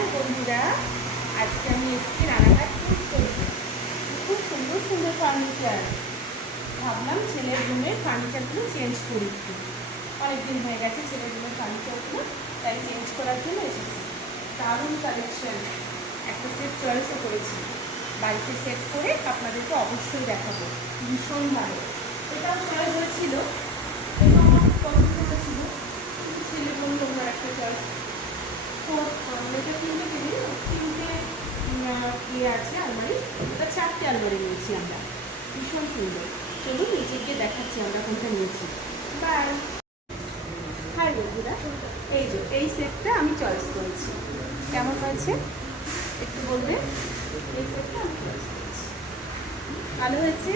Hello বন্ধুরা, আজকে আমি এসেছি রানাঘাট ট্যুর করতে। খুব সুন্দর সুন্দর ফার্নিচার। ভাবলাম ছেলের রুমের ফার্নিচারগুলো চেঞ্জ করি একটু। অনেকদিন হয়ে গেছে ছেলের রুমের ফার্নিচারগুলো, তাই চেঞ্জ করার জন্য এসেছি। দারুণ কালেকশন, একটা সেট চয়েসও করেছি। বাড়িতে সেট করে আপনাদেরকে অবশ্যই দেখাবো। ভীষণ ভালো, এটাও চয়েস হয়েছিল, এটাও আমার খুব পছন্দ হয়েছিল, কিন্তু ছেলে বললো ওনার একটা চয়েস। তো এটা তিনটে ইয়ে আছে আলমারি, এটা 4টে আলমারি নিয়েছি আমরা। ভীষণ সুন্দর। চলুন নিচে গিয়ে দেখাচ্ছি আমরা কোনটা নিয়েছি। বাই। হাই বন্ধুরা, এই যে এই সেটটা আমি চয়েস করেছি। কেমন হয়েছে একটু বলবে? এই সেটটা আমি চয়েস করেছি, ভালো হয়েছে।